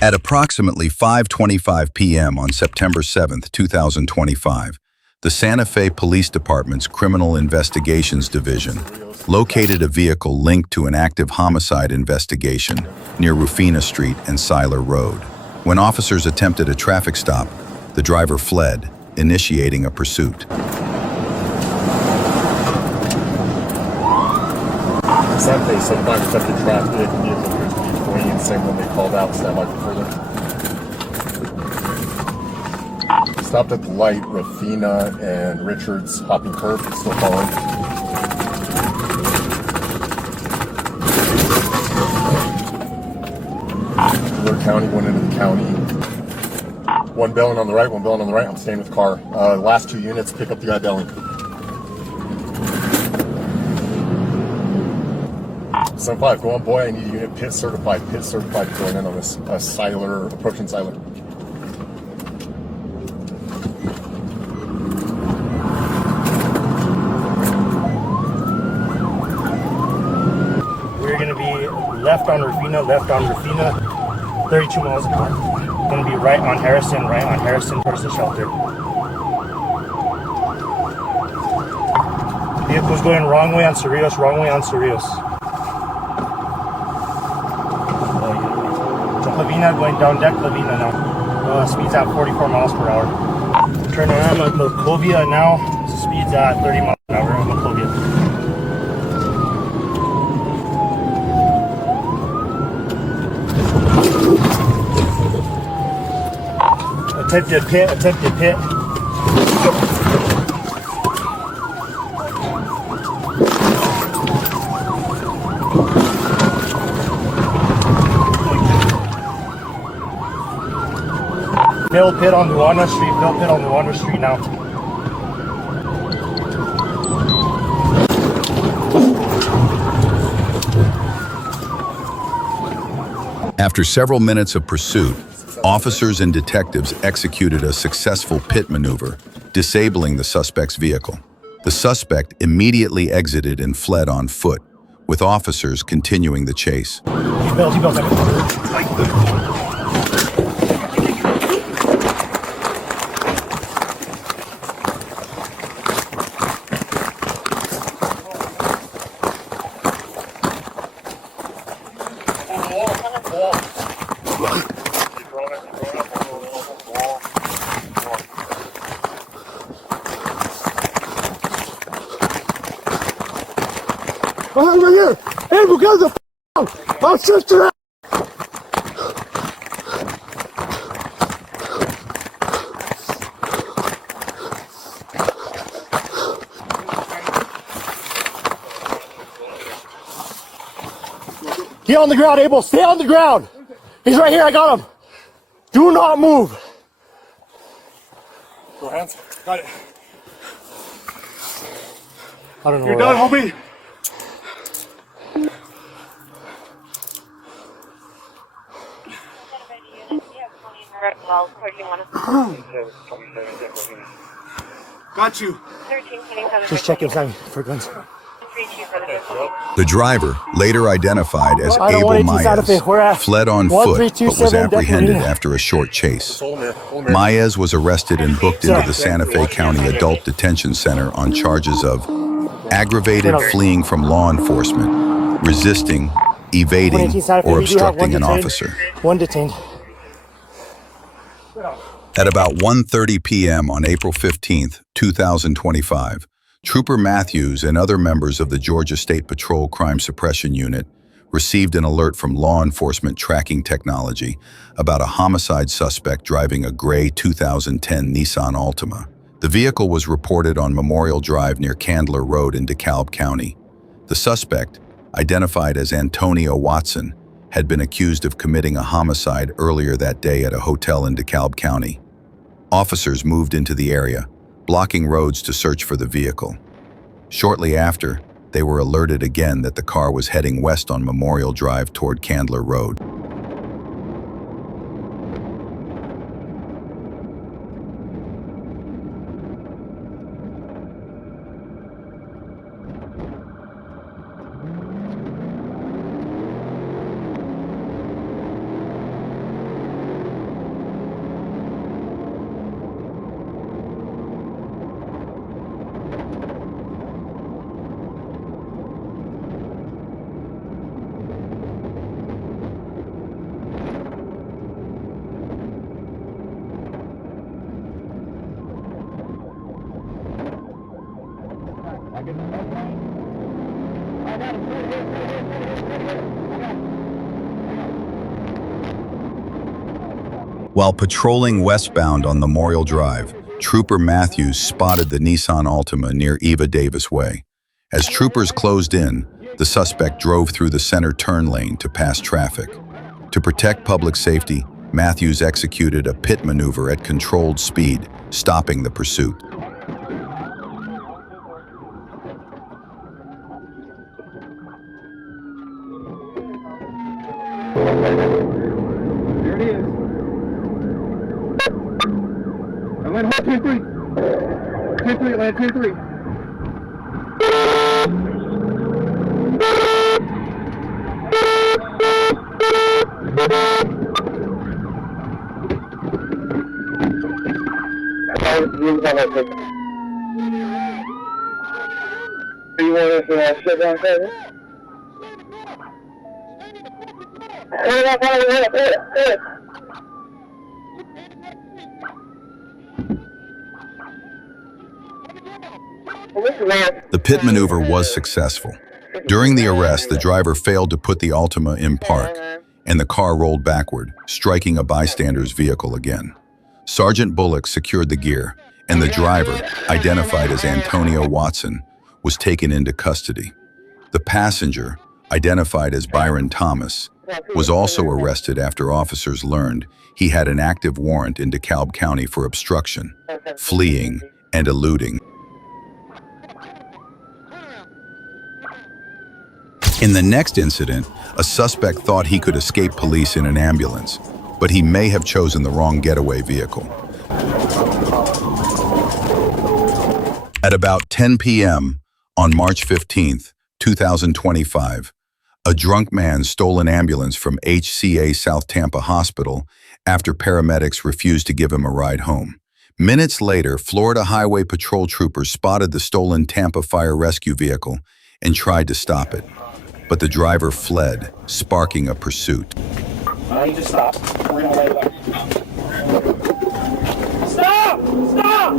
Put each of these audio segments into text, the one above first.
At approximately 5:25 p.m. on September 7, 2025, the Santa Fe Police Department's Criminal Investigations Division located a vehicle linked to an active homicide investigation near Rufina Street and Seiler Road. When officers attempted a traffic stop, the driver fled, initiating a pursuit. Santa Fe 75 accepted traffic, vehicle appears to be fleeing, same one they called out, stand by for further. Stopped at the light, Rafina and Richards, hopping curb, still following. Decalb County, went into the county. One bailing on the right, one bailing on the right, I'm staying with the car. Last two units, pick up the guy bailing. 75, go on boy, I need a unit pit certified going in on this Seiler, approaching Seiler. We're going to be left on Rufina, 32 miles an hour. Going to be right on Harrison towards the shelter. Vehicle's going wrong way on Cerrillos. Lavina going down deck Lavina now. Speed's at 44 miles per hour. Turning around at Maclovia now. Speed's at 30 miles an hour on Maclovia. Attempted pit. Bill pit on Luana Street now. After several minutes of pursuit, officers and detectives executed a successful pit maneuver, disabling the suspect's vehicle. The suspect immediately exited and fled on foot, with officers continuing the chase. I'm right here. Hey, because of my sister. Get on the ground, Abel. Stay on the ground. He's right here. I got him. Do not move. Go hands. Got it. I don't know. You're done, homie. Got you. Just checking time for guns. The driver, later identified as I don't Abel want to Santa Fe. We're at Maez, fled on foot but was 1327 apprehended Decalb. after a short chase. Maez was arrested and booked into the Santa Fe County Adult Detention Center on charges of aggravated fleeing from law enforcement, resisting, evading, or obstructing an officer. One detained. At about 1:30 p.m. on April 15, 2025, Trooper Matthews and other members of the Georgia State Patrol Crime Suppression Unit received an alert from law enforcement tracking technology about a homicide suspect driving a gray 2010 Nissan Altima. The vehicle was reported on Memorial Drive near Candler Road in Decalb County. The suspect, identified as Antonio Watson, had been accused of committing a homicide earlier that day at a hotel in Decalb County. Officers moved into the area, blocking roads to search for the vehicle. Shortly after, they were alerted again that the car was heading west on Memorial Drive toward Candler Road. While patrolling westbound on Memorial Drive, Trooper Matthews spotted the Nissan Altima near Eva Davis Way. As troopers closed in, the suspect drove through the center turn lane to pass traffic. To protect public safety, Matthews executed a pit maneuver at controlled speed, stopping the pursuit. There it is. I land hold 10-3. 10-3, land 10-3. You want us to shut down service? The pit maneuver was successful. During the arrest, the driver failed to put the Altima in park, and the car rolled backward, striking a bystander's vehicle again. Sergeant Bullock secured the gear, and the driver, identified as Antonio Watson, was taken into custody. The passenger, identified as Byron Thomas, was also arrested after officers learned he had an active warrant in Decalb County for obstruction, fleeing, and eluding. In the next incident, a suspect thought he could escape police in an ambulance, but he may have chosen the wrong getaway vehicle. At about 10 p.m. on March 15, 2025, a drunk man stole an ambulance from HCA South Tampa Hospital after paramedics refused to give him a ride home. Minutes later, Florida Highway Patrol troopers spotted the stolen Tampa Fire Rescue vehicle and tried to stop it, but the driver fled, sparking a pursuit. I need to stop. We're gonna lay back. Stop! Stop!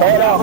Hold on.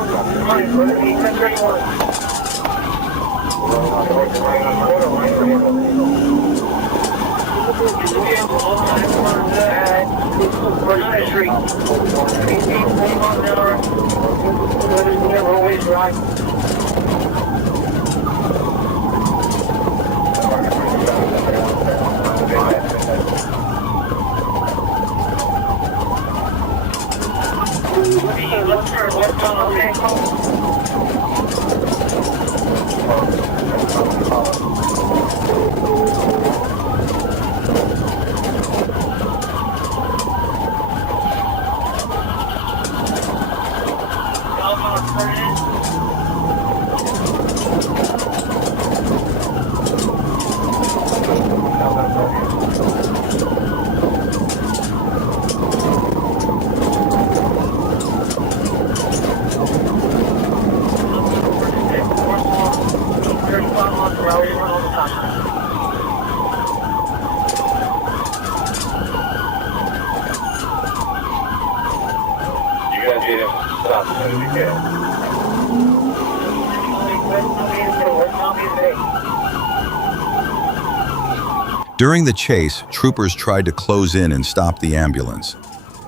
During the chase, troopers tried to close in and stop the ambulance,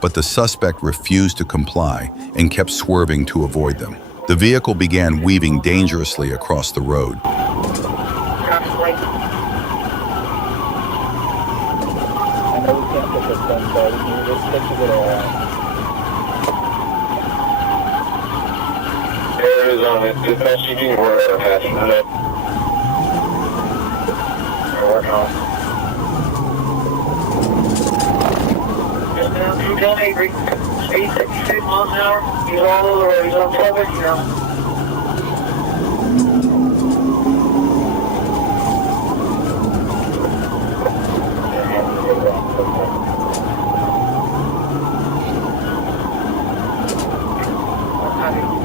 but the suspect refused to comply and kept swerving to avoid them. The vehicle began weaving dangerously across the road. There is on it. The best you can work on it. We're working on it. Just down 210 speed 66 miles an hour. He's all over the road. He's on 12 inch now.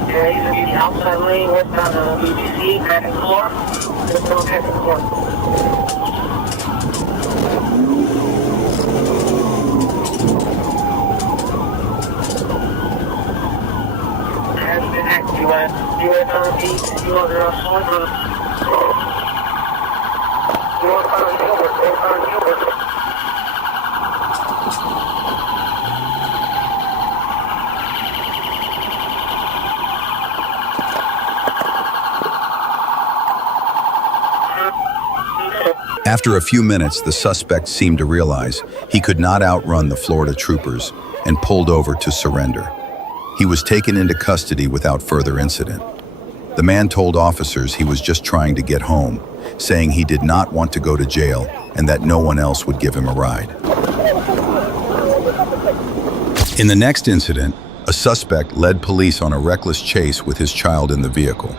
Yeah, he's in the outside lane, westbound on BBC, second floor. Just on second floor. Has been active. You want After a few minutes, the suspect seemed to realize he could not outrun the Florida troopers and pulled over to surrender. He was taken into custody without further incident. The man told officers he was just trying to get home, saying he did not want to go to jail and that no one else would give him a ride. In the next incident, a suspect led police on a reckless chase with his child in the vehicle,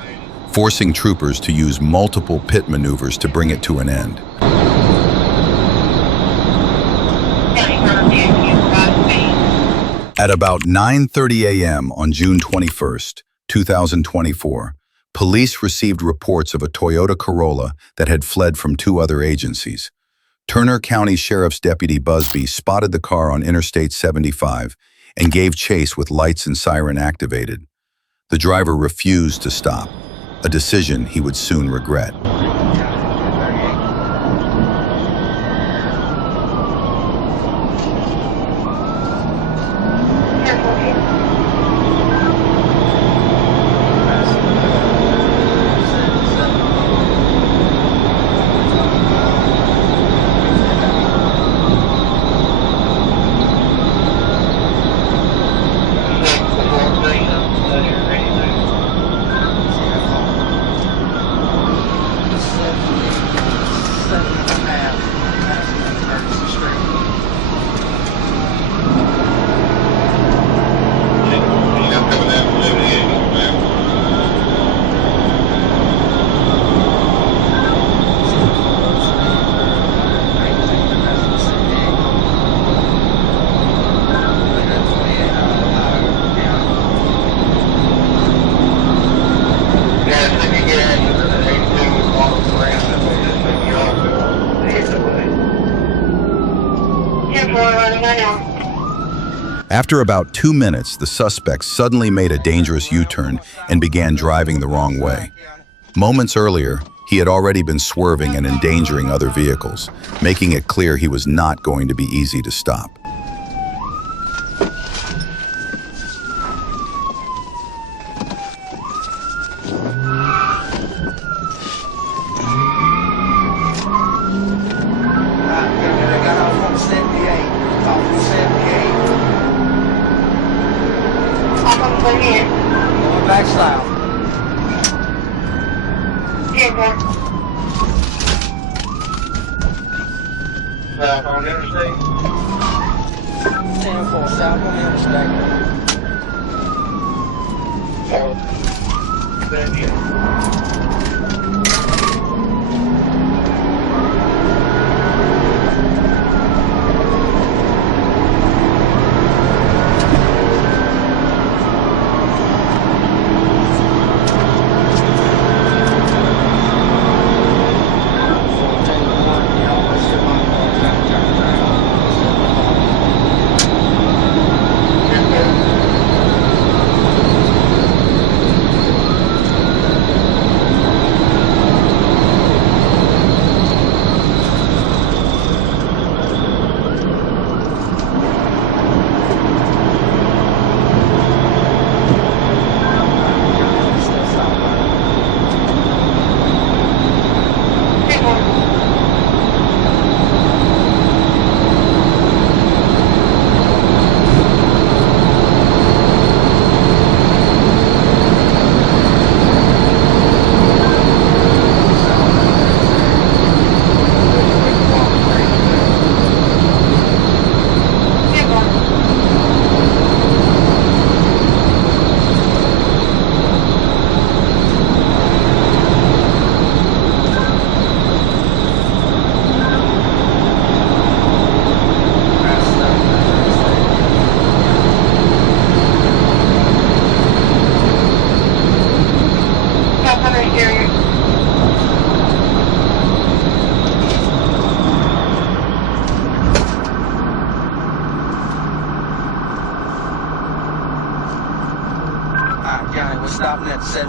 forcing troopers to use multiple pit maneuvers to bring it to an end. At about 9:30 a.m. on June 21st, 2024, police received reports of a Toyota Corolla that had fled from two other agencies. Turner County Sheriff's Deputy Busby spotted the car on Interstate 75 and gave chase with lights and siren activated. The driver refused to stop, a decision he would soon regret. After about 2 minutes, the suspect suddenly made a dangerous U-turn and began driving the wrong way. Moments earlier, he had already been swerving and endangering other vehicles, making it clear he was not going to be easy to stop. Back style. On the interstate? 10-4 south on the interstate.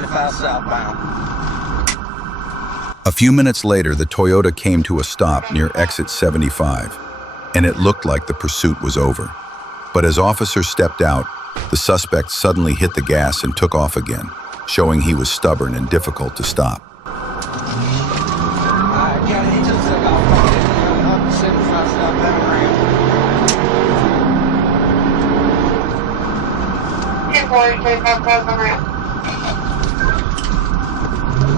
75 southbound. A few minutes later, the Toyota came to a stop near exit 75, and it looked like the pursuit was over. But as officers stepped out, the suspect suddenly hit the gas and took off again, showing he was stubborn and difficult to stop. Yeah, he just took off up the 75 southbound ramp. 240, 25 southbound ramp.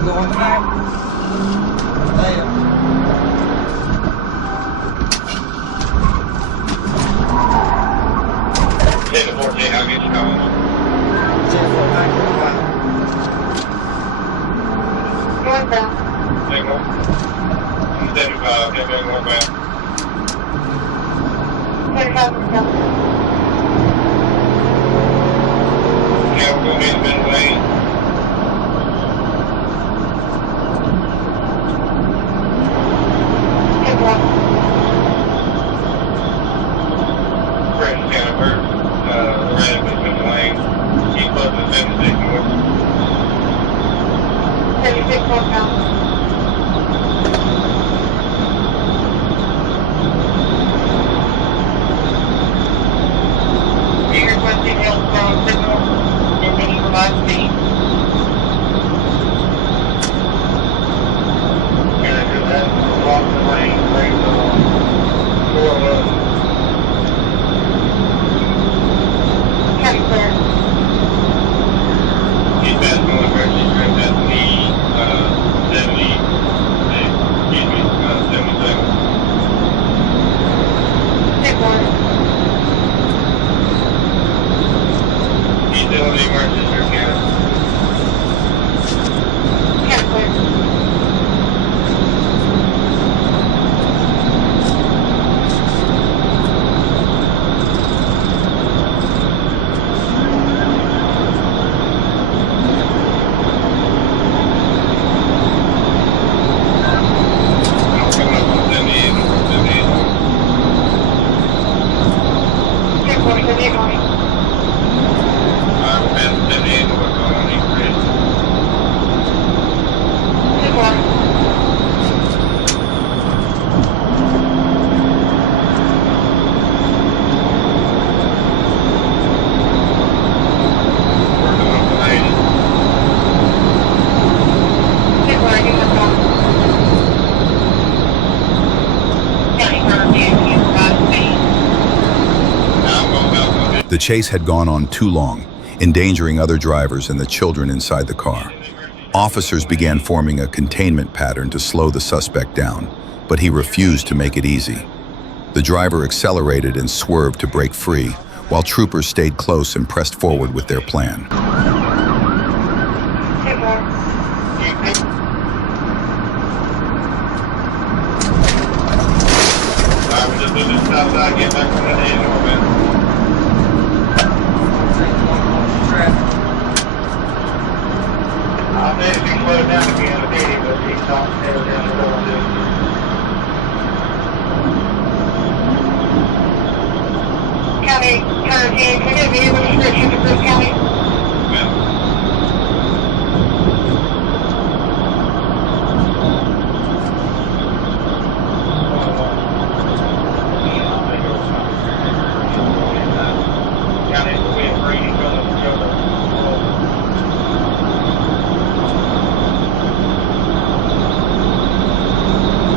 Going back. There. 10 to 14, I'll get you going. 10-4 back. Northbound. Signal. 75, get back northbound. 35 southbound. Yeah, we're going to be in the middle lane. Fresh Jennifer, right up in the middle lane. Keep close to 76 north. 36 northbound. Be requesting help from signal and then you provide speed. Gonna do that. Walk the lane, lane 411. County clear. He's passing on emergency trip at the 70, excuse me, 77. 10-1. He's still in the emergency trip, Canada. County clear. I'm coming up on 78, north 78. 10-40, 78 going. I'm passing 78 north on East Bridge. 10-1. We're coming up on 80. 10-1, I think that's all. County clear, you provide speed. Now I'm going about 50. The chase had gone on too long, endangering other drivers and the children inside the car. Officers began forming a containment pattern to slow the suspect down, but he refused to make it easy. The driver accelerated and swerved to break free, while troopers stayed close and pressed forward with their plan. 10-1. I'm just moving southside, get back on that 80 northbound. Traffic. I'll say if he slows down again, but he's talking to down the road too. County, can you give me a description of this county?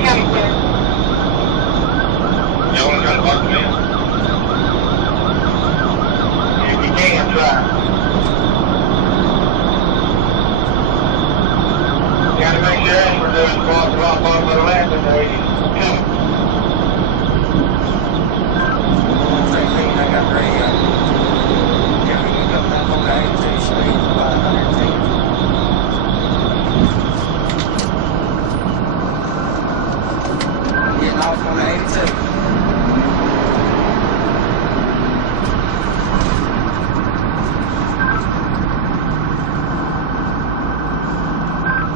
County clear. Y'all wanna try to talk to me? If you can, try. Gotta make sure that's for those spots right bottom of the landing there. Coming. 113, I got radio. Yeah, we can come down on the 82 speed about 110. Getting off on the 82.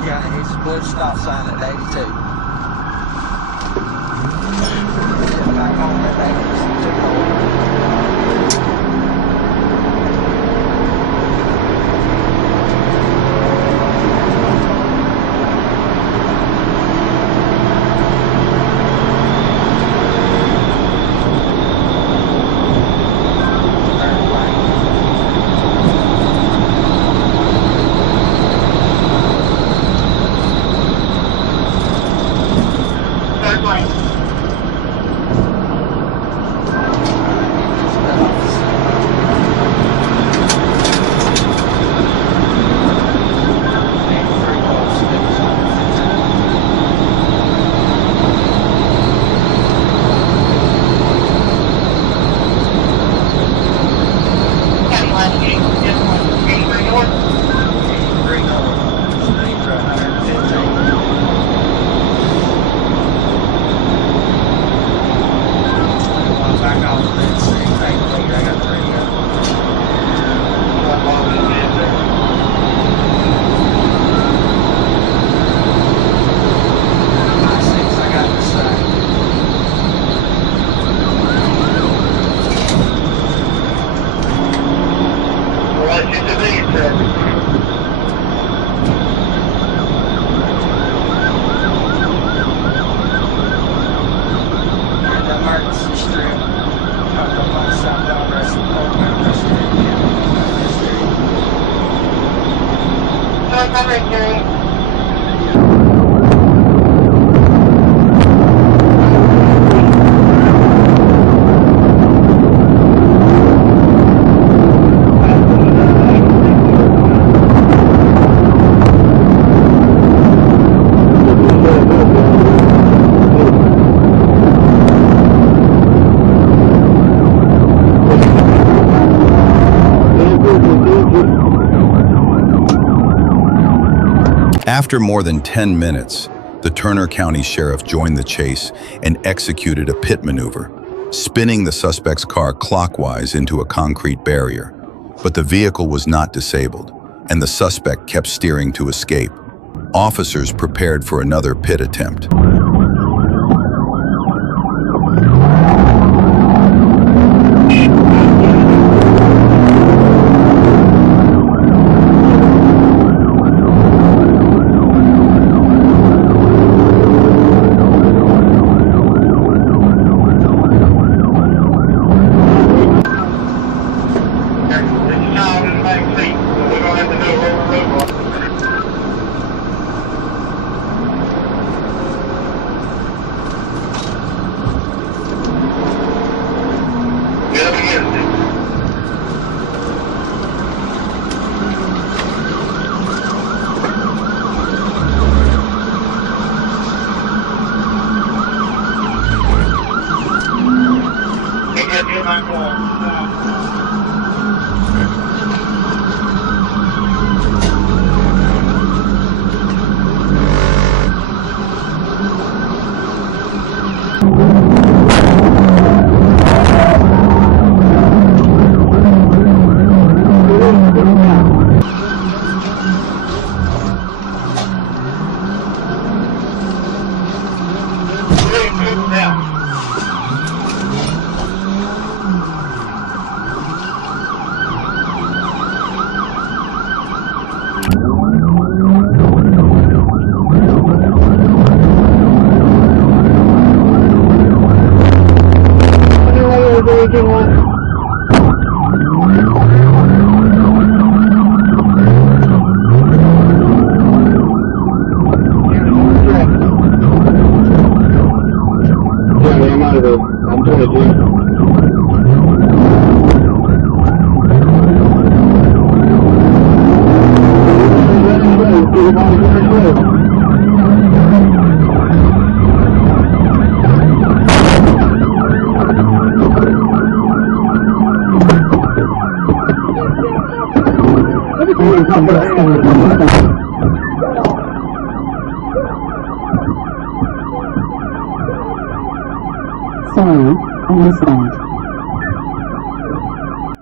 Yeah, it's a blue stop sign at 82. Yeah, back on that 82. County line, getting just 83 north. Back off the red state. Thankfully, I got 3 I got the side. Well, it's just a big traffic. That Martin's Strip. Up on southbound Russell, North Henry. After more than 10 minutes, the Turner County Sheriff joined the chase and executed a pit maneuver, spinning the suspect's car clockwise into a concrete barrier. But the vehicle was not disabled, and the suspect kept steering to escape. Officers prepared for another pit attempt.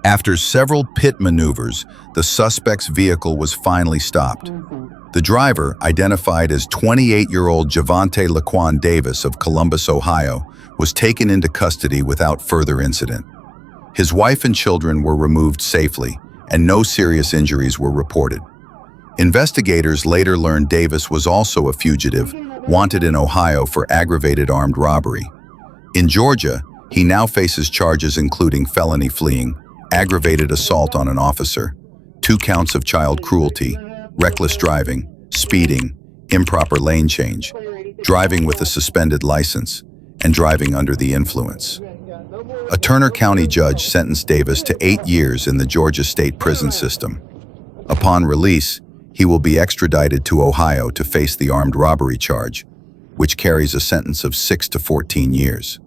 After several pit maneuvers, the suspect's vehicle was finally stopped. The driver, identified as 28-year-old Javante Laquan Davis of Columbus, Ohio, was taken into custody without further incident. His wife and children were removed safely, and no serious injuries were reported. Investigators later learned Davis was also a fugitive, wanted in Ohio for aggravated armed robbery. In Georgia, he now faces charges including felony fleeing, aggravated assault on an officer, 2 counts of child cruelty, reckless driving, speeding, improper lane change, driving with a suspended license, and driving under the influence. A Turner County judge sentenced Davis to 8 years in the Georgia state prison system. Upon release, he will be extradited to Ohio to face the armed robbery charge, which carries a sentence of 6 to 14 years.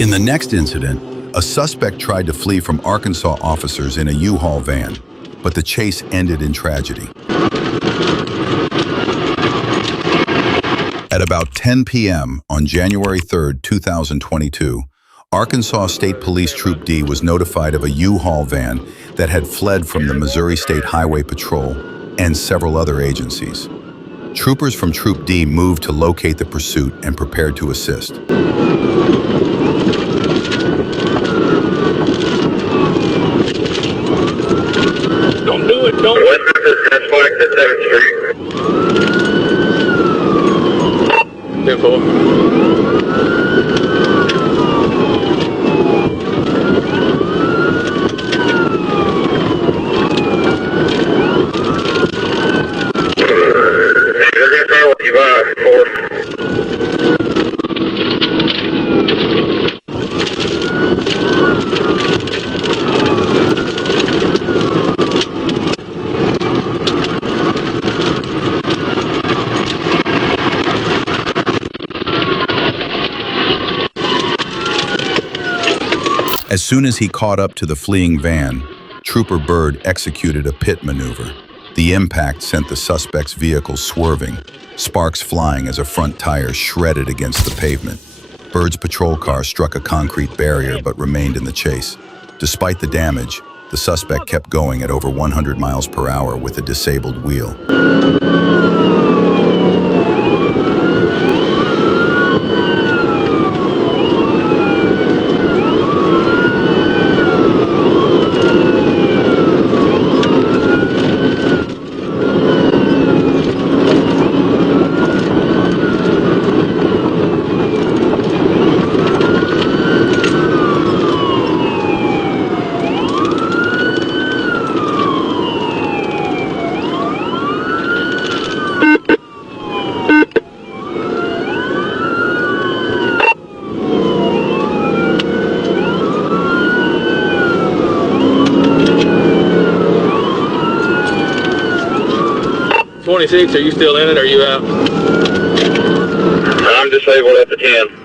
In the next incident, a suspect tried to flee from Arkansas officers in a U-Haul van, but the chase ended in tragedy. At about 10 p.m. on January 3, 2022, Arkansas State Police Troop D was notified of a U-Haul van that had fled from the Missouri State Highway Patrol and several other agencies. Troopers from Troop D moved to locate the pursuit and prepared to assist. Don't do it, don't. That's fine, that's 7th Street. As soon as he caught up to the fleeing van, Trooper Byrd executed a pit maneuver. The impact sent the suspect's vehicle swerving, sparks flying as a front tire shredded against the pavement. Byrd's patrol car struck a concrete barrier but remained in the chase. Despite the damage, the suspect kept going at over 100 miles per hour with a disabled wheel. Are you still in it, or are you out? I'm disabled at the 10.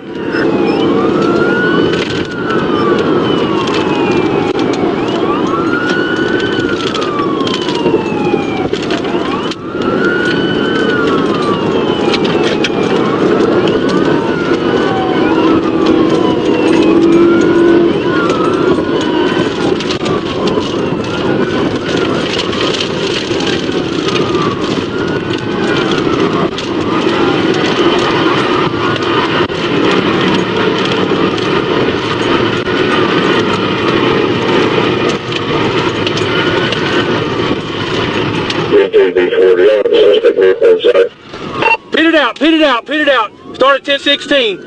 Pit it out. Start at 1016.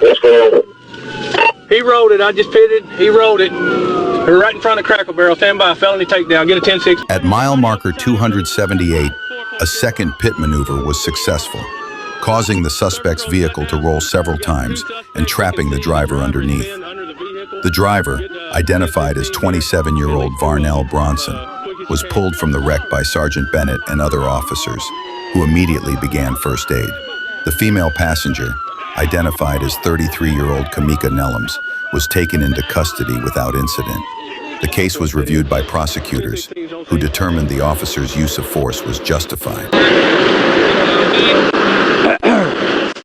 What's going on? He rolled it. I just pitted. He rolled it. We're right in front of Crackle Barrel. Stand by. Felony takedown. Get a 10-6. At mile marker 278, a second pit maneuver was successful, causing the suspect's vehicle to roll several times and trapping the driver underneath. The driver, identified as 27-year-old Varnell Bronson, was pulled from the wreck by Sergeant Bennett and other officers, who immediately began first aid. The female passenger, identified as 33-year-old Kamika Nellums, was taken into custody without incident. The case was reviewed by prosecutors, who determined the officer's use of force was justified.